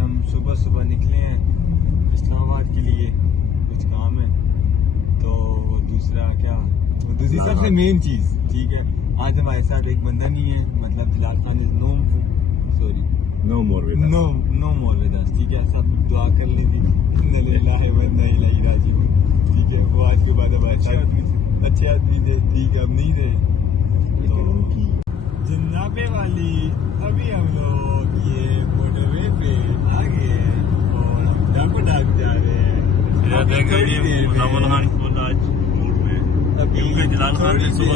हम सुबह सुबह निकले हैं इस्लामाबाद के लिए, कुछ काम है। तो दूसरी सबसे मेन चीज़, ठीक है, आज हमारे साथ एक बंदा नहीं है, मतलब Bilal Khan is no more with us, ठीक है। सब दुआ कर ली थी, ठीक है। वो आज के बाद हमारे साथ अच्छे आदमी थे, ठीक है, अब नहीं रहे। तो जिन्नापे वाली अभी हम लोग ये मोटरवे पे आ गए हैं और डाक जा रहे हैं। जलाल खान ने सुबह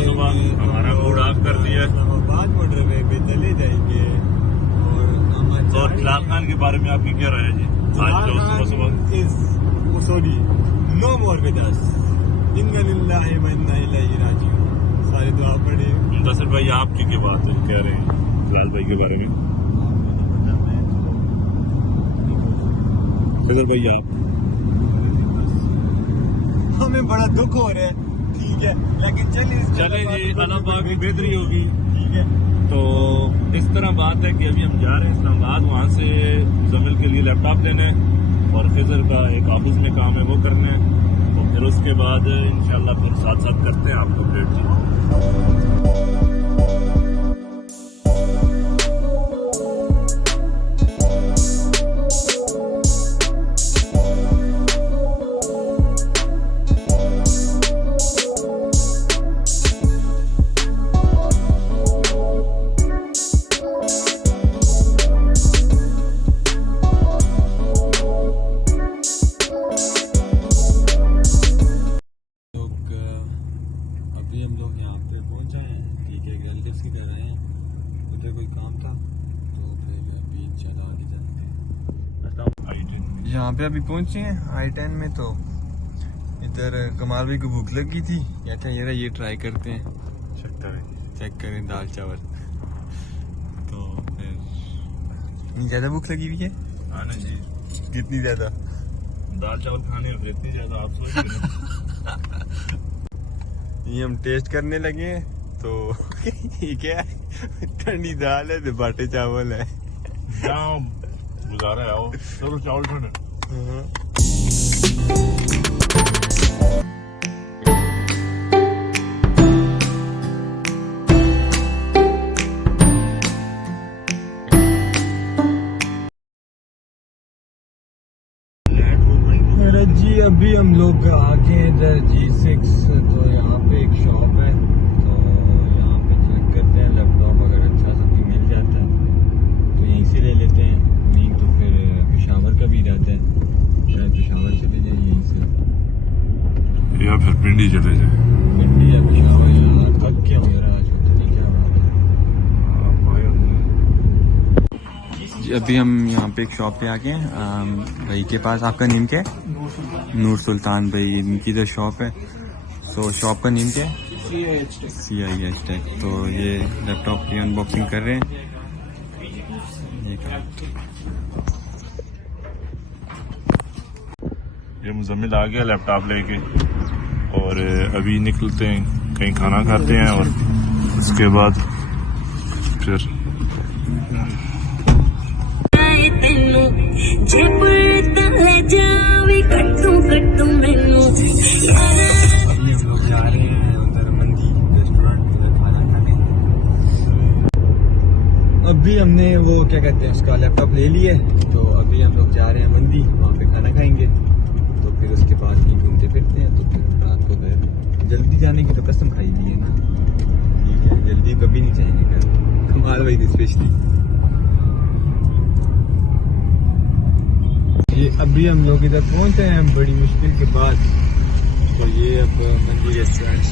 हमारा मूड ऑफ कर दिया। इस्लामाबाद मोटरवे पे चले जाएंगे। और जलाल खान के बारे में आपकी क्या राय है जी? आज जो सुबह sorry no more with us, इन्ना लिल्लाहि व इन्ना इलैहि राजिऊन। सारे दुआ पढ़े। मुंतसिर भाई आपकी क्या बात है, कह रहे हैं जलाल भाई के बारे में? फिर भाई आप, हमें बड़ा दुख हो रहा है, ठीक है, लेकिन चले जी इस्लामाबाद की बेहतरी होगी, ठीक है। तो इस तरह बात है कि अभी हम जा रहे हैं इस्लामाबाद, वहाँ से जमील के लिए लैपटॉप लेने और खिजर का एक ऑफिस में काम है वो करने हैं। तो फिर उसके बाद इंशाल्लाह फिर साथ साथ करते हैं आपको अपडेट। हम लोग यहाँ पे पहुँच आए हैं, ठीक है। रिलेटिव्स की कर रहे हैं, उधर कोई काम था, तो फिर अभी चलो आगे चलते हैं। यहाँ पे अभी पहुँचे हैं I-10 में। तो इधर कमाल भाई को भूख लगी थी, कहते हैं ये ट्राई करते हैं, चेक करें दाल चावल। तो फिर इतनी ज़्यादा भूख लगी हुई है? हाँ ना जी। कितनी ज़्यादा? दाल चावल खाने में इतनी ज़्यादा आप सोच रहे हैं। ये हम टेस्ट करने लगे हैं, तो ये क्या है? ठंडी दाल है, बाटे चावल है। गुजारा है, आओ चलो चावल ठंडे। जी अभी हम लोग आगे इधर G6, तो यहाँ पे एक शॉप है, तो यहाँ पे चेक करते हैं लैपटॉप, अगर अच्छा सा कोई मिल जाता है तो यहीं से ले लेते हैं, नहीं तो फिर पेशावर का भी रहता है, शायद पेशावर चले जाए यहीं से, या फिर पिंडी चले जाए। पिंडी या पेशावर। यार थक गया हूँ यार आज, पता नहीं क्या बात है। अभी हम यहाँ पे एक शॉप पे आ गए हैं भाई के पास। आपका नेम क्या है? नूर सुल्तान भाई, इनकी जो शॉप है। तो शॉप का नेम क्या है? CIH tech. तो ये लैपटॉप की अनबॉक्सिंग कर रहे हैं। ये मुजम्मिल आ गया लैपटॉप लेके, और अभी निकलते हैं, कहीं खाना खाते हैं और उसके बाद फिर जा रहे हैं उधर मंदी रेस्टोरेंट, उधर खाना खाने। अभी हमने वो क्या कहते हैं उसका लैपटॉप ले लिया, तो अभी हम लोग जा रहे हैं मंदी, वहाँ पे खाना खाएंगे। तो फिर उसके बाद कहीं घूमते फिरते हैं, तो फिर रात को घर जल्दी जाने की तो कसम खाई दी है ना, ठीक है, जल्दी कभी नहीं जाएंगे घर, कमाल भाई थी स्पेशली। ये अभी हम लोग इधर पहुंचे हैं बड़ी मुश्किल के बाद। तो ये अब मंदी रेस्टोरेंट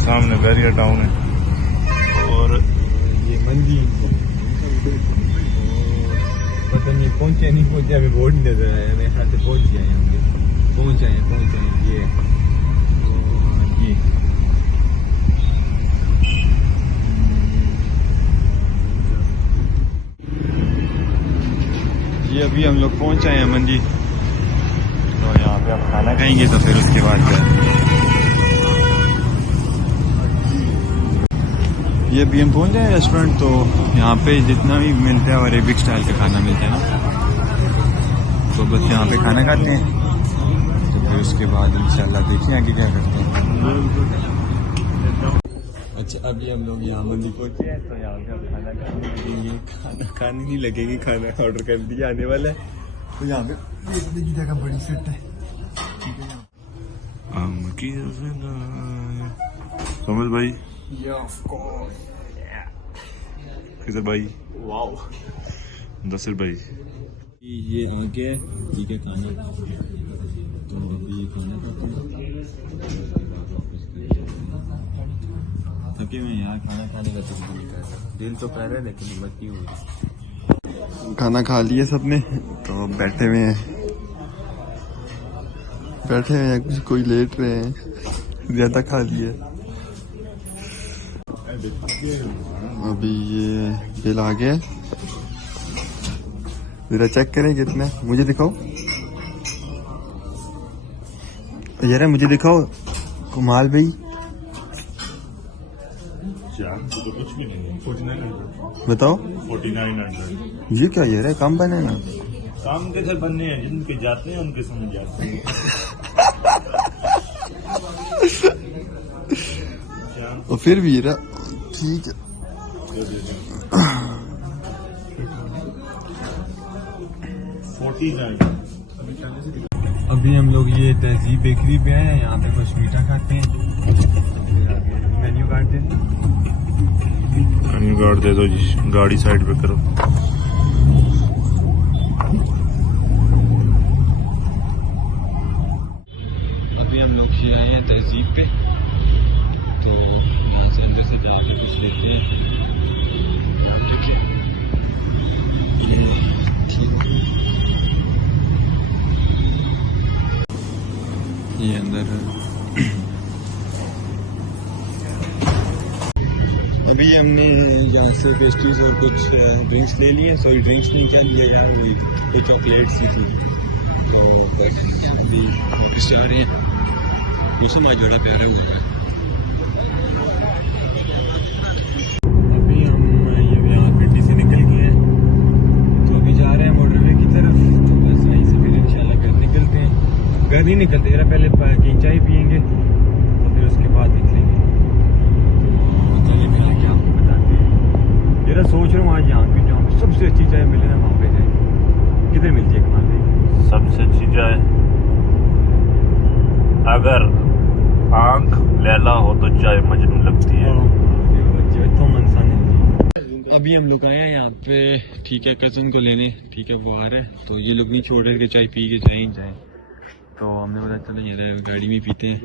सामने बैरियर टाउन है, और ये मंदी पता नहीं पहुंचे नहीं पहुंचे, अभी बोर्ड नहीं नजर आया, मेरे ख्याल से पहुंच गए यहाँ पे, पहुंच आए ये अभी हम लोग पहुंच आए हैं मंदी। तो यहाँ पे आप खाना खाएंगे, तो फिर उसके बाद ये अभी हम पहुंच जाए रेस्टोरेंट। तो यहाँ पे जितना भी मिलता है और अरेबिक स्टाइल का खाना मिलता है ना, तो बस यहाँ पे खाना खाते हैं, तो फिर उसके बाद इंशाल्लाह देखिए आगे क्या करते हैं। अच्छा अभी हम लोग यहाँ मंडी पहुँचे हैं, तो यहाँ पे अब खाना खाने लगेंगे। खाना खाने नहीं लगेगी, खाना ऑर्डर कर दिया आने वाला है। तो यहाँ पे देखने की जगह बड़ी सेट है। कमल भाई, किधर भाई, वाओ दसिर भाई, ये आगे ठीक है खाना। तो अभी ये खाना खाते हैं। थके में यार, खाना खाने का दिल नहीं कर रहा, दिल तो कर रहा है लेकिन हिम्मत नहीं हो रही। खाना खा लिए सबने, तो बैठे हुए हैं कुछ कोई लेट रहे हैं, ज्यादा खा लिए। अभी ये बिल आ गया, जरा चेक करें कितना, मुझे दिखाओ यार, मुझे दिखाओ कुमाल भाई। तो कुछ भी नहीं है, 4900 बताओ 4900। ये क्या यार है, कम बने ना। काम कैसे बनने हैं, जिनके जाते हैं उनके समझ जाते हैं। और फिर भी यार ठीक है। अभी हम लोग ये तहजीब बेकरी पे आए हैं, यहाँ पे कुछ मीठा खाते हैं। मेन्यू कार्ड दे दो, मेन्यू कार्ड दे दो जी, गाड़ी साइड पे करो। अभी हम लोग ये आए हैं तहजीब पे, तो यहाँ से अंदर से जाके कुछ लेते हैं। ठीक है, ये ठीक है, ये अंदर है। अभी हमने यहाँ से पेस्ट्रीज और कुछ ड्रिंक्स ले लिए। सॉरी ड्रिंक्स नहीं, क्या लिया यार, वही कोई चॉकलेट्स ही थी। तो बस अभी वापस जा रहे हैं। मौसम आज बड़ा प्यारा हुआ है। अभी हम ये यहाँ पिंडी से निकल गए हैं, तो अभी जा रहे हैं मोटरवे की तरफ। तो बस वहीं से फिर इंशाल्लाह घर निकलते हैं। घर नहीं निकलते जरा, पहले की चाय पियेंगे, तो फिर उसके बाद निकलेंगे। तो चलिए फिर आगे आपको बताते हैं। जरा सोच रहा हूँ आज यहाँ पे जाऊँ, सबसे अच्छी चाय मिले ना वहाँ पे जाए। किधर मिलती है कमाल भाई? सबसे अच्छी चाय, अगर आंख लैला हो तो चाय मजनू लगती है। तो अभी हम लोग आए हैं यहाँ पे, ठीक है, कज़न को लेने। ठीक है, वो आ रहा है, तो ये लोग नहीं छोड़ रहे कि चाय पी के जाए। तो हमने बोला चलो ये गाड़ी में पीते हैं,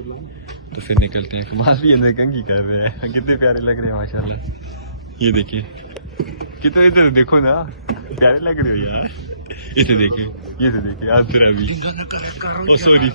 तो फिर निकलते हैं। कमाल भी अंदर कंघी कर रहे हैं, कितने प्यारे लग रहे हैं माशाल्लाह। ये देखिए कितने, इधर देखो ना, प्यारे लग रहे हो यार। इसे देखिए, ये से देखिए, आज फिर अभी सॉरी।